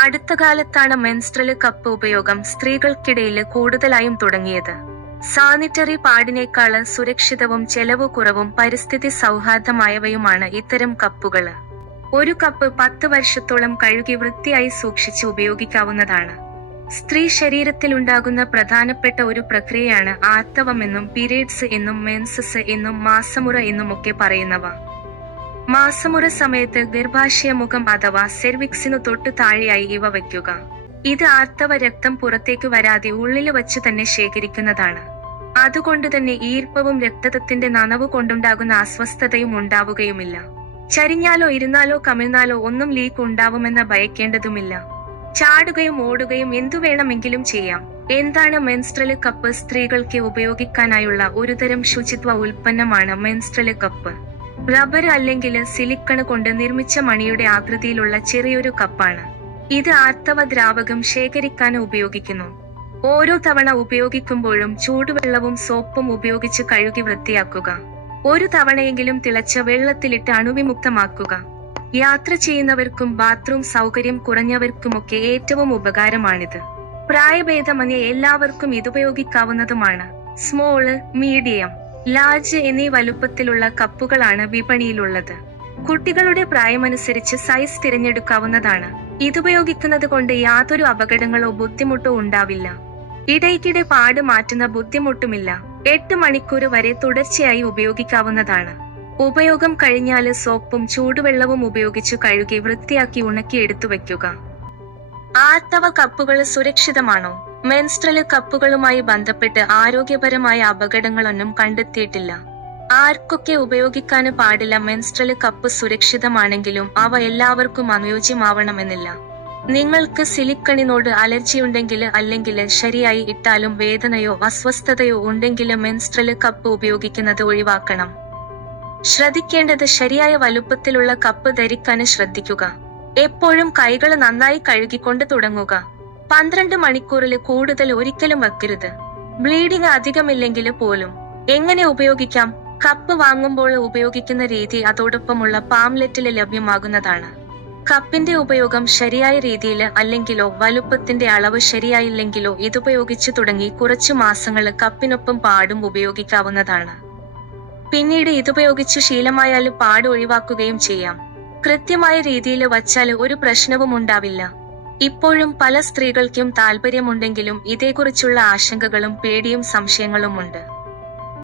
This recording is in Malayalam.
അടുത്ത കാലത്താണ് മെൻസ്ട്രൽ കപ്പ് ഉപയോഗം സ്ത്രീകൾക്കിടയിൽ കൂടുതലായും തുടങ്ങിയത്. സാനിറ്ററി പാഡിനേക്കാള് സുരക്ഷിതവും ചെലവ് കുറവും പരിസ്ഥിതി സൗഹാർദ്ദമായവയുമാണ് ഇത്തരം കപ്പുകള്. ഒരു കപ്പ് 10 വർഷത്തോളം കഴുകി വൃത്തിയായി സൂക്ഷിച്ച് ഉപയോഗിക്കാവുന്നതാണ്. സ്ത്രീ ശരീരത്തിലുണ്ടാകുന്ന പ്രധാനപ്പെട്ട ഒരു പ്രക്രിയയാണ് ആർത്തവമെന്നും പീരിയഡ്സ് എന്നും മെൻസസ് എന്നും മാസമുറ എന്നുമൊക്കെ പറയുന്നവ. മാസമുറ സമയത്ത് ഗർഭാശയമുഖം അഥവാ സെർവിക്സിനു തൊട്ടു താഴെയായി ഇവ വയ്ക്കുക. ഇത് ആർത്തവ രക്തം പുറത്തേക്ക് വരാതെ ഉള്ളില് വച്ച് തന്നെ ശേഖരിക്കുന്നതാണ്. അതുകൊണ്ടുതന്നെ ഈർപ്പവും രക്തത്തിന്റെ നനവ് കൊണ്ടുണ്ടാകുന്ന അസ്വസ്ഥതയും ഉണ്ടാവുകയുമില്ല. ചരിഞ്ഞാലോ ഇരുന്നാലോ കമിഴ്ന്നാലോ ഒന്നും ലീക്ക് ഉണ്ടാവുമെന്ന് ഭയക്കേണ്ടതുമില്ല. ചാടുകയും ഓടുകയും എന്തു വേണമെങ്കിലും ചെയ്യാം. എന്താണ് മെൻസ്ട്രൽ കപ്പ്? സ്ത്രീകൾക്ക് ഉപയോഗിക്കാനായുള്ള ഒരുതരം ശുചിത്വ ഉൽപ്പന്നമാണ് മെൻസ്ട്രൽ കപ്പ്. റബ്ബർ അല്ലെങ്കിൽ സിലിക്കണ് കൊണ്ട് നിർമ്മിച്ച മണിയുടെ ആകൃതിയിലുള്ള ചെറിയൊരു കപ്പാണ്. ഇത് ആർത്തവ ദ്രാവകം ശേഖരിക്കാൻ ഉപയോഗിക്കുന്നു. ഓരോ തവണ ഉപയോഗിക്കുമ്പോഴും ചൂടുവെള്ളവും സോപ്പും ഉപയോഗിച്ച് കഴുകി വൃത്തിയാക്കുക. ഒരു തവണയെങ്കിലും തിളച്ച വെള്ളത്തിലിട്ട് അണുവിമുക്തമാക്കുക. യാത്ര ചെയ്യുന്നവർക്കും ബാത്റൂം സൗകര്യം കുറഞ്ഞവർക്കുമൊക്കെ ഏറ്റവും ഉപകാരമാണിത്. പ്രായഭേദമന്യേ എല്ലാവർക്കും ഇതുപയോഗിക്കാവുന്നതുമാണ്. സ്മോള്, മീഡിയം, ലാർജ് എന്നീ വലുപ്പത്തിലുള്ള കപ്പുകളാണ് വിപണിയിലുള്ളത്. കുട്ടികളുടെ പ്രായമനുസരിച്ച് സൈസ് തിരഞ്ഞെടുക്കാവുന്നതാണ്. ഇതുപയോഗിക്കുന്നത് കൊണ്ട് യാതൊരു അപകടങ്ങളോ ബുദ്ധിമുട്ടോ ഉണ്ടാവില്ല. ഇടയ്ക്കിടെ പാട് മാറ്റുന്ന ബുദ്ധിമുട്ടുമില്ല. 8 മണിക്കൂർ വരെ തുടർച്ചയായി ഉപയോഗിക്കാവുന്നതാണ്. ഉപയോഗം കഴിഞ്ഞാല് സോപ്പും ചൂടുവെള്ളവും ഉപയോഗിച്ച് കഴുകി വൃത്തിയാക്കി ഉണക്കി എടുത്തു വയ്ക്കുക. ആർത്തവ കപ്പുകൾ സുരക്ഷിതമാണോ? മെൻസ്ട്രൽ കപ്പുകളുമായി ബന്ധപ്പെട്ട് ആരോഗ്യപരമായ അപകടങ്ങളൊന്നും കണ്ടെത്തിയിട്ടില്ല. ആർക്കൊക്കെ ഉപയോഗിക്കാന് പാടില്ല? മെൻസ്ട്രൽ കപ്പ് സുരക്ഷിതമാണെങ്കിലും അവ എല്ലാവർക്കും അനുയോജ്യമാവണമെന്നില്ല. നിങ്ങൾക്ക് സിലിക്കണിനോട് അലർജിയുണ്ടെങ്കിൽ അല്ലെങ്കിൽ ശരിയായി ഇട്ടാലും വേദനയോ അസ്വസ്ഥതയോ ഉണ്ടെങ്കിൽ മെൻസ്ട്രൽ കപ്പ് ഉപയോഗിക്കുന്നത് ഒഴിവാക്കണം. ശ്രദ്ധിക്കേണ്ടത് ശരിയായ വലുപ്പത്തിലുള്ള കപ്പ് ധരിക്കാൻ ശ്രദ്ധിക്കുക. എപ്പോഴും കൈകൾ നന്നായി കഴുകിക്കൊണ്ട് തുടങ്ങുക. 12 മണിക്കൂറിൽ കൂടുതൽ ഒരിക്കലും വെക്കരുത്. ബ്ലീഡിംഗ് അധികമില്ലെങ്കിൽ പോലും. എങ്ങനെ ഉപയോഗിക്കാം? കപ്പ് വാങ്ങുമ്പോൾ ഉപയോഗിക്കുന്ന രീതി അതോടൊപ്പമുള്ള പാംലെറ്റിൽ ലഭ്യമാകുന്നതാണ്. കപ്പിന്റെ ഉപയോഗം ശരിയായ രീതിയിൽ അല്ലെങ്കിലോ വലുപ്പത്തിന്റെ അളവ് ശരിയായില്ലെങ്കിലോ ഇതുപയോഗിച്ചു തുടങ്ങി കുറച്ചു മാസങ്ങൾ കപ്പിനൊപ്പം പാടും ഉപയോഗിക്കാവുന്നതാണ്. പിന്നീട് ഇതുപയോഗിച്ചു ശീലമായാൽ പാട് ഒഴിവാക്കുകയും ചെയ്യാം. കൃത്യമായ രീതിയിൽ വച്ചാൽ ഒരു പ്രശ്നവും ഉണ്ടാവില്ല. ഇപ്പോഴും പല സ്ത്രീകൾക്കും താല്പര്യമുണ്ടെങ്കിലും ഇതേക്കുറിച്ചുള്ള ആശങ്കകളും പേടിയും സംശയങ്ങളുമുണ്ട്.